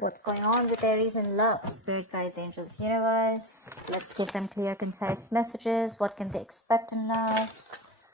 What's going on with Aries in love? Spirit guides, angels, universe. Let's give them clear, concise messages. What can they expect in love?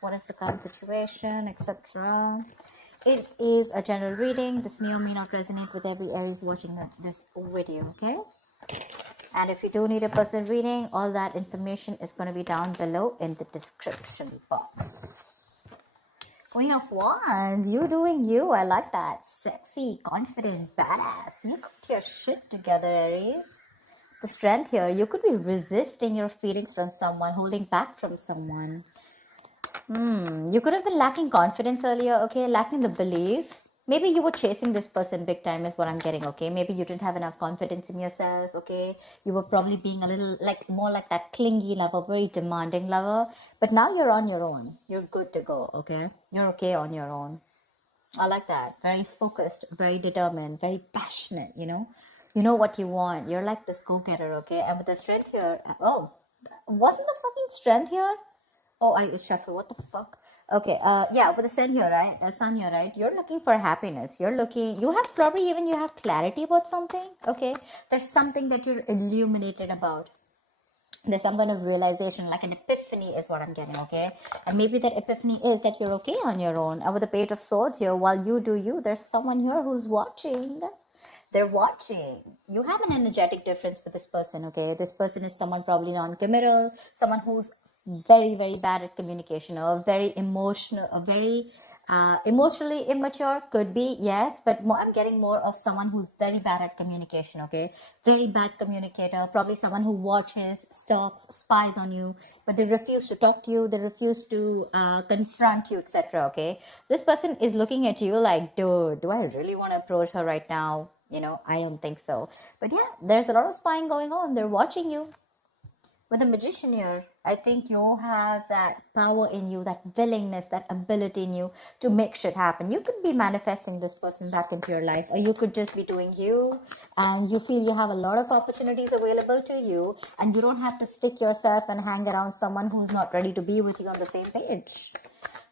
What is the current situation, etc. It is a general reading. This may or may not resonate with every Aries watching this video, okay? And if you do need a personal reading, all that information is going to be down below in the description box. Queen of Wands, you doing you. I like that. Sexy, confident, badass. You got your shit together, Aries. The strength here. You could be resisting your feelings from someone, holding back from someone. You could have been lacking confidence earlier, okay? Lacking the belief. Maybe you were chasing this person big time is what I'm getting, okay? Maybe you didn't have enough confidence in yourself, okay? You were probably being a little, more like that clingy lover, very demanding lover. But now you're on your own. You're good to go, okay? You're okay on your own. I like that. Very focused, very determined, very passionate, you know? You know what you want. You're like this go-getter, okay? And with the strength here, oh, wasn't the fucking strength here? Oh, I shuffle. What the fuck? Okay, yeah, with the sun here, right? Sun here, right? You're looking for happiness. You're looking, you have probably even, you have clarity about something, okay? There's something that you're illuminated about. There's some kind of realization, like an epiphany is what I'm getting, okay? And maybe that epiphany is that you're okay on your own. And with the Page of Swords here, while you do you, there's someone here who's watching. They're watching. You have an energetic difference with this person, okay? This person is someone probably non-committal, someone who's very, very bad at communication, or very emotional, or very emotionally immature, could be, yes, but I'm getting more of someone who's very bad at communication, okay? Very bad communicator, probably someone who watches, stalks, spies on you, but they refuse to talk to you, they refuse to confront you, etc., okay? This person is looking at you like, dude, do I really want to approach her right now? You know, I don't think so. But yeah, there's a lot of spying going on. They're watching you. With the Magician here, I think you have that power in you, that willingness, that ability in you to make shit happen. You could be manifesting this person back into your life, or you could just be doing you, and you feel you have a lot of opportunities available to you, and you don't have to stick yourself and hang around someone who's not ready to be with you on the same page.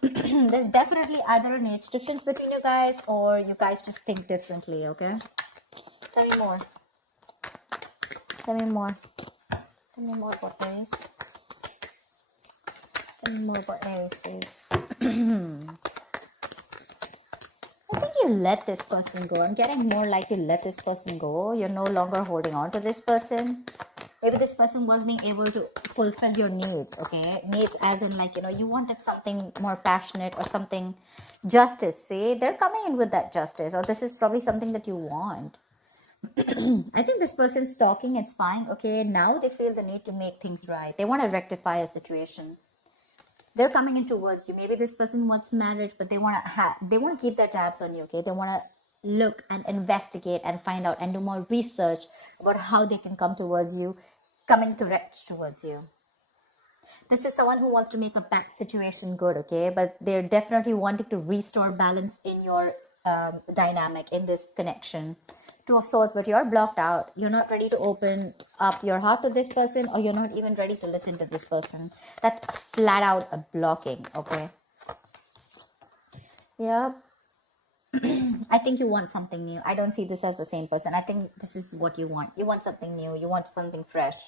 There's definitely either an age difference between you guys, or you guys just think differently, okay? Tell me more. Tell me more. Tell me more about Aries. Tell me more about Aries, please. I think you let this person go. I'm getting more like you let this person go. You're no longer holding on to this person. Maybe this person was being able to fulfill your needs, okay? Needs as in, like, you know, you wanted something more passionate or something, justice. See, they're coming in with that justice, or this is probably something that you want. I think this person's stalking and spying, okay? Now they feel the need to make things right. They want to rectify a situation. They're coming in towards you. Maybe this person wants marriage, but they want to keep their tabs on you, okay? They want to look and investigate and find out and do more research about how they can come towards you, coming correct towards you. This is someone who wants to make a bad situation good, okay? But they're definitely wanting to restore balance in your dynamic, in this connection. Two of Swords, but you're blocked out. You're not ready to open up your heart to this person, or you're not even ready to listen to this person. That's flat out a blocking, okay? Yeah. I think you want something new. I don't see this as the same person. I think this is what you want. You want something new. You want something fresh.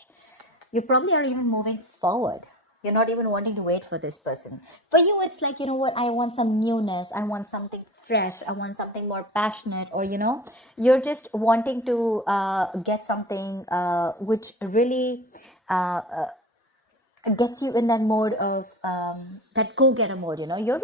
You probably are even moving forward. You're not even wanting to wait for this person. For you, it's like, you know what? I want some newness. I want something fresh. I want something more passionate, or, you know, you're just wanting to get something which really gets you in that mode of that go-getter mode, you know. You're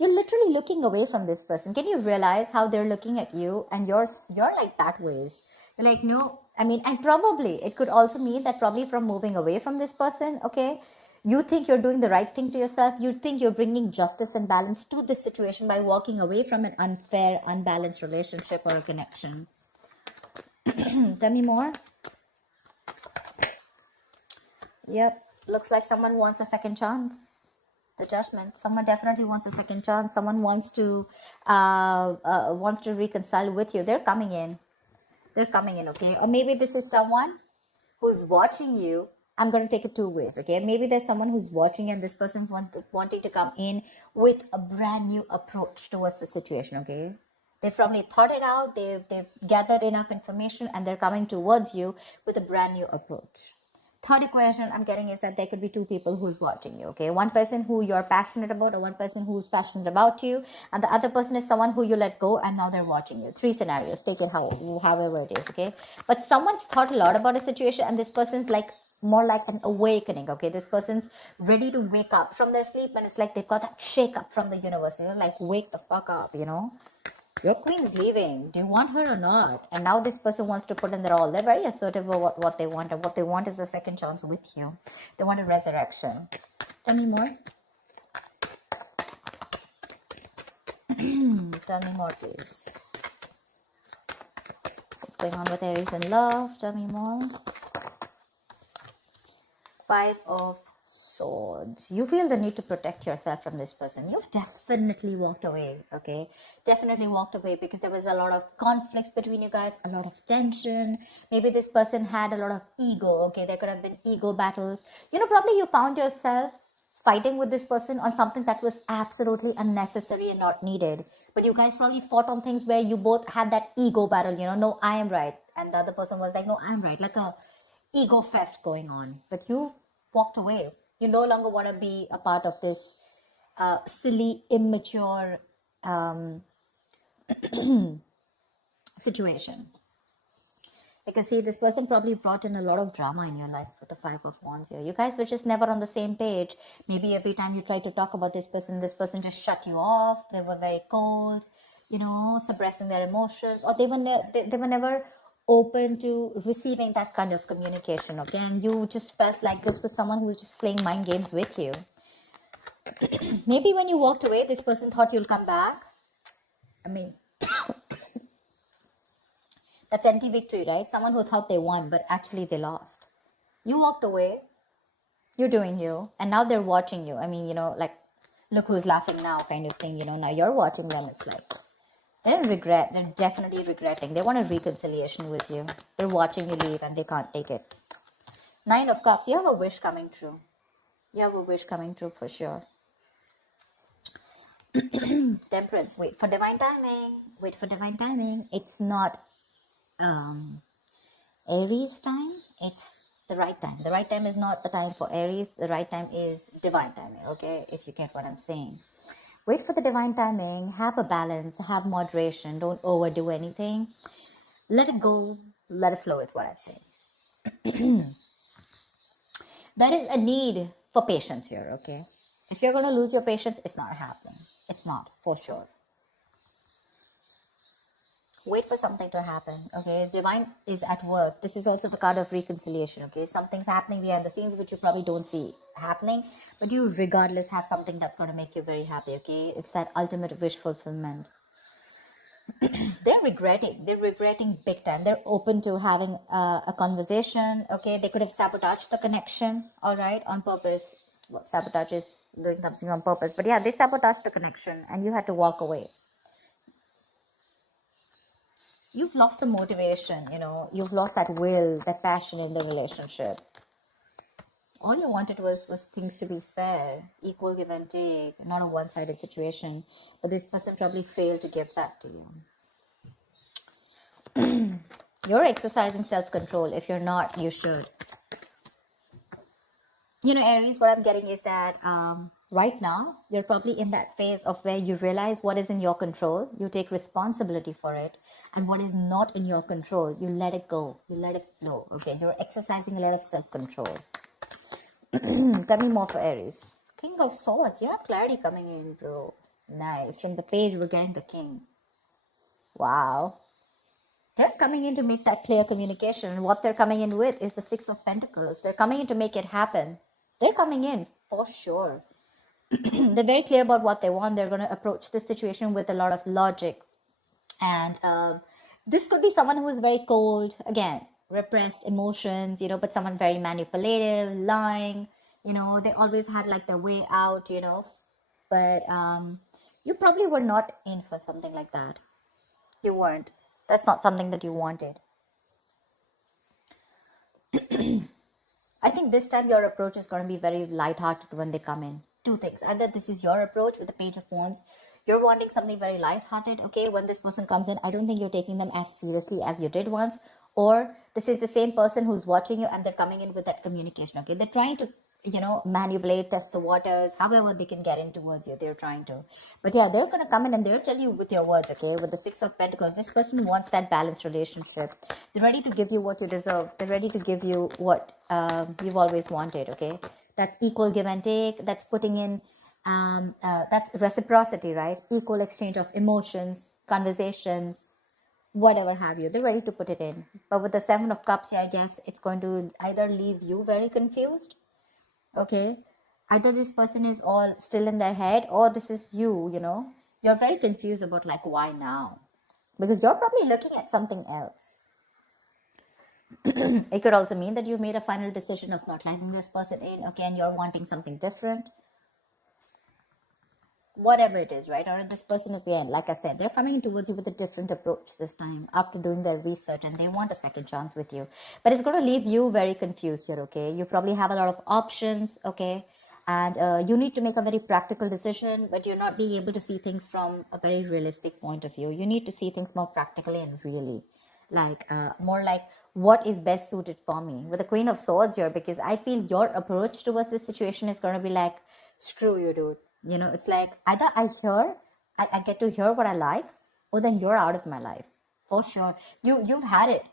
literally looking away from this person. Can you realize how they're looking at you, and you're like that ways? You're like, no, I mean, and probably it could also mean that probably from moving away from this person, okay, you think you're doing the right thing to yourself. You think you're bringing justice and balance to this situation by walking away from an unfair, unbalanced relationship or a connection. Tell me more. Yep. Looks like someone wants a second chance. The Judgment. Someone definitely wants a second chance. Someone wants to reconcile with you. They're coming in. They're coming in, okay? Or maybe this is someone who's watching you. I'm going to take it two ways, okay? Maybe there's someone who's watching, and this person's wanting to come in with a brand new approach towards the situation, okay? They've probably thought it out, they've gathered enough information, and they're coming towards you with a brand new approach. Third equation I'm getting is that there could be two people who's watching you, okay? One person who you're passionate about, or one person who's passionate about you, and the other person is someone who you let go and now they're watching you. 3 scenarios, take it however it is, okay? But someone's thought a lot about a situation, and this person's like more like an awakening, okay? This person's ready to wake up from their sleep, and it's like they've got that shake up from the universe, you know, like wake the fuck up, you know? Your queen's leaving. Do you want her or not? And now this person wants to put in their all. They're very assertive about what they want. And what they want is a second chance with you. They want a resurrection. Tell me more. Tell me more, please. What's going on with Aries in love? Tell me more. 5 of Swords. You feel the need to protect yourself from this person. You've definitely walked away, okay? Definitely walked away because there was a lot of conflicts between you guys, a lot of tension. Maybe this person had a lot of ego, okay? There could have been ego battles. You know, probably you found yourself fighting with this person on something that was absolutely unnecessary and not needed. But you guys probably fought on things where you both had that ego battle, you know, no, I am right. And the other person was like, no, I'm right. Like a ego fest going on. But you walked away. You no longer want to be a part of this silly, immature situation. Because see, this person probably brought in a lot of drama in your life with the 5 of Wands here. You guys were just never on the same page. Maybe every time you tried to talk about this person just shut you off. They were very cold, you know, suppressing their emotions. Or they were never open to receiving that kind of communication, okay? And you just felt like this was someone who was just playing mind games with you. Maybe when you walked away, this person thought you'll come back. I mean, that's empty victory, right? Someone who thought they won, but actually they lost. You walked away, you're doing you, and now they're watching you. I mean, you know, like, look who's laughing now kind of thing, you know, now you're watching them. It's like, they're regret. They're definitely regretting. They want a reconciliation with you. They're watching you leave and they can't take it. 9 of Cups. You have a wish coming true. You have a wish coming true for sure. Temperance. Wait for divine timing. Wait for divine timing. It's not Aries time. It's the right time. The right time is not the time for Aries. The right time is divine timing. Okay, if you get what I'm saying. Wait for the divine timing, have a balance, have moderation, don't overdo anything. Let it go, let it flow is what I'm saying. There is a need for patience here, okay? If you're going to lose your patience, it's not happening. It's not, for sure. Wait for something to happen, okay? Divine is at work. This is also the card of reconciliation, okay? Something's happening behind the scenes which you probably don't see happening, but you regardless have something that's going to make you very happy, okay? It's that ultimate wish fulfillment. They're regretting big time. They're open to having a conversation, okay? They could have sabotaged the connection, all right, on purpose. Well, sabotage is doing something on purpose, but yeah, they sabotaged the connection and you had to walk away. You've lost the motivation, you know, you've lost that will, that passion in the relationship. All you wanted was things to be fair, equal give and take, not a one-sided situation. But this person probably failed to give that to you. You're exercising self-control. If you're not, you should. You know, Aries, what I'm getting is that right now, you're probably in that phase of where you realize what is in your control. You take responsibility for it. And what is not in your control, you let it go. You let it flow. Okay, you're exercising a lot of self-control. Tell me more for Aries. King of Swords. You have clarity coming in, bro. Nice. From the page, we're getting the King. Wow. They're coming in to make that clear communication. And what they're coming in with is the 6 of Pentacles. They're coming in to make it happen. They're coming in for sure. They're very clear about what they want. They're going to approach this situation with a lot of logic. And this could be someone who is very cold. Again, repressed emotions, you know, but someone very manipulative, lying, you know, they always had like their way out, you know, but you probably were not in for something like that. You weren't. That's not something that you wanted. I think this time your approach is going to be very lighthearted when they come in. Two things. Either this is your approach with the Page of Wands. You're wanting something very lighthearted, okay? When this person comes in, I don't think you're taking them as seriously as you did once. Or this is the same person who's watching you and they're coming in with that communication, okay? They're trying to, you know, manipulate, test the waters, however they can get in towards you. They're trying to. But yeah, they're going to come in and they'll tell you with your words, okay? With the Six of Pentacles, this person wants that balanced relationship. They're ready to give you what you deserve. They're ready to give you what you've always wanted, okay? That's equal give and take. That's putting in, that's reciprocity, right? Equal exchange of emotions, conversations, whatever have you. They're ready to put it in. But with the Seven of Cups here, I guess it's going to either leave you very confused, okay? Either this person is all still in their head, or this is you, you know. You're very confused about like, why now? Because you're probably looking at something else. It could also mean that you made a final decision of not letting this person in, okay, and you're wanting something different. Whatever it is, right? Or this person is the end. Like I said, they're coming towards you with a different approach this time after doing their research, and they want a second chance with you. But it's going to leave you very confused here, okay? You probably have a lot of options, okay? And you need to make a very practical decision, but you're not being able to see things from a very realistic point of view. You need to see things more practically and really. Like, more like, what is best suited for me? With the Queen of Swords here, because I feel your approach towards this situation is going to be like, screw you, dude. You know, it's like either I get to hear what I like, or then you're out of my life. For sure. You've had it.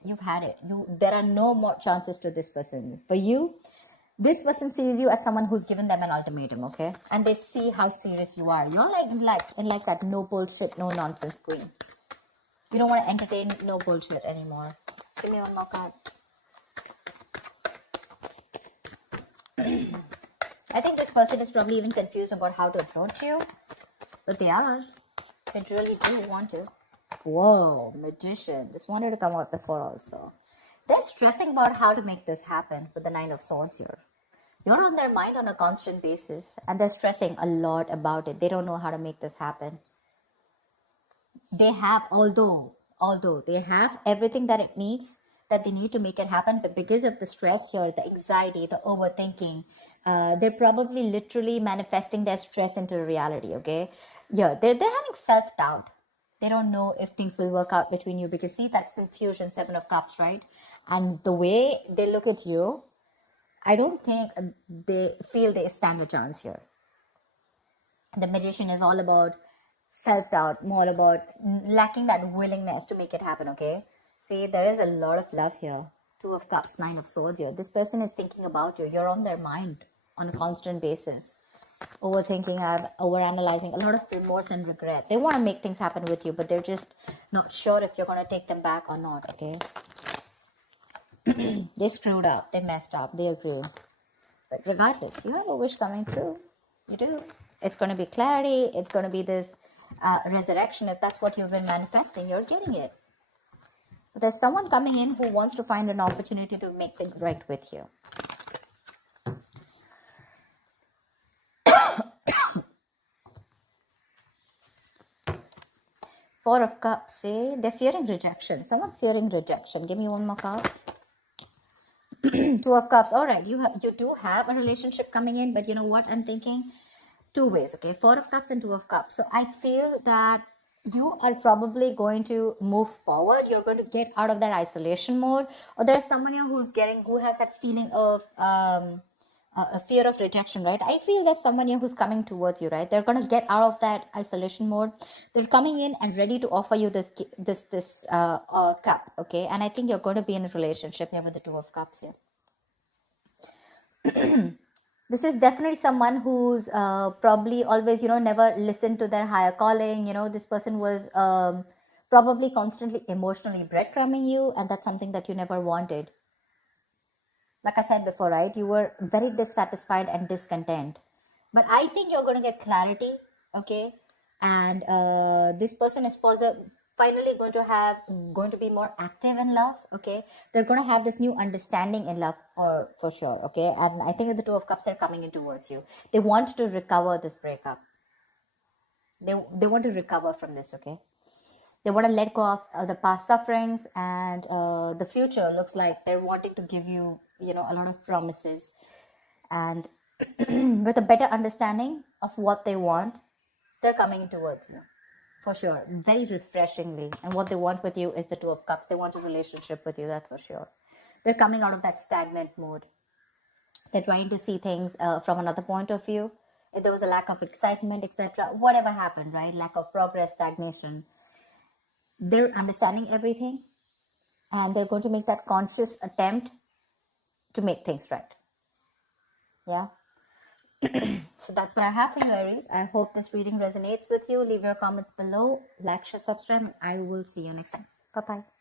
There are no more chances to this person. For you, this person sees you as someone who's given them an ultimatum, okay? And they see how serious you are. You're like that no bullshit, no nonsense queen. You don't want to entertain no bullshit anymore. Give me one more card. I think this person is probably even confused about how to approach you. But they are. They really do want to. Whoa, Magician. This wanted to come out before also. They're stressing about how to make this happen with the Nine of Swords here. You're on their mind on a constant basis. And they're stressing a lot about it. They don't know how to make this happen. They have, although they have everything that it needs, that they need to make it happen, but because of the stress here, the anxiety, the overthinking, they're probably literally manifesting their stress into reality, okay? Yeah, they're having self-doubt. They don't know if things will work out between you, because see, that's confusion, Seven of Cups, right? And the way they look at you, I don't think they feel they stand a chance here. The Magician is all about self-doubt, more about lacking that willingness to make it happen, okay? See, there is a lot of love here. Two of Cups, Nine of Swords here. This person is thinking about you. You're on their mind on a constant basis. Overthinking, overanalyzing, a lot of remorse and regret. They want to make things happen with you, but they're just not sure if you're going to take them back or not, okay? They screwed up. They messed up. They agree. But regardless, you have a wish coming true. You do. It's going to be clarity. It's going to be this resurrection. If that's what you've been manifesting, you're getting it. But there's someone coming in who wants to find an opportunity to make things right with you. Four of Cups, see? They're fearing rejection. Someone's fearing rejection. Give me one more card. Two of Cups. All right, you do have a relationship coming in, but you know what I'm thinking? Two ways, okay? Four of Cups and Two of Cups. So I feel that you are probably going to move forward. You're going to get out of that isolation mode. Or there's someone here who has that feeling of a fear of rejection, right? I feel there's someone here who's coming towards you, right? They're going to get out of that isolation mode. They're coming in and ready to offer you this cup, okay? And I think you're going to be in a relationship here with the Two of Cups here. This is definitely someone who's probably always, never listened to their higher calling. This person was probably constantly emotionally breadcrumbing you, and that's something that you never wanted. Like I said before, right? You were very dissatisfied and discontent. But I think you're going to get clarity, okay? And this person is finally going to be more active in love, okay? They're going to have this new understanding in love for sure, okay? And I think with the Two of Cups, they're coming in towards you. They want to recover this breakup. They want to recover from this, okay? They want to let go of the past sufferings, and the future looks like they're wanting to give you, a lot of promises. And with a better understanding of what they want, they're coming towards you. For sure. Very refreshingly. And what they want with you is the Two of Cups. They want a relationship with you, that's for sure. They're coming out of that stagnant mode. They're trying to see things from another point of view. If there was a lack of excitement, etc., whatever happened, right? Lack of progress, stagnation. They're understanding everything. And they're going to make that conscious attempt to make things right. Yeah. So that's what I have for you, Aries. I hope this reading resonates with you. Leave your comments below. Like, share, subscribe. And I will see you next time. Bye-bye.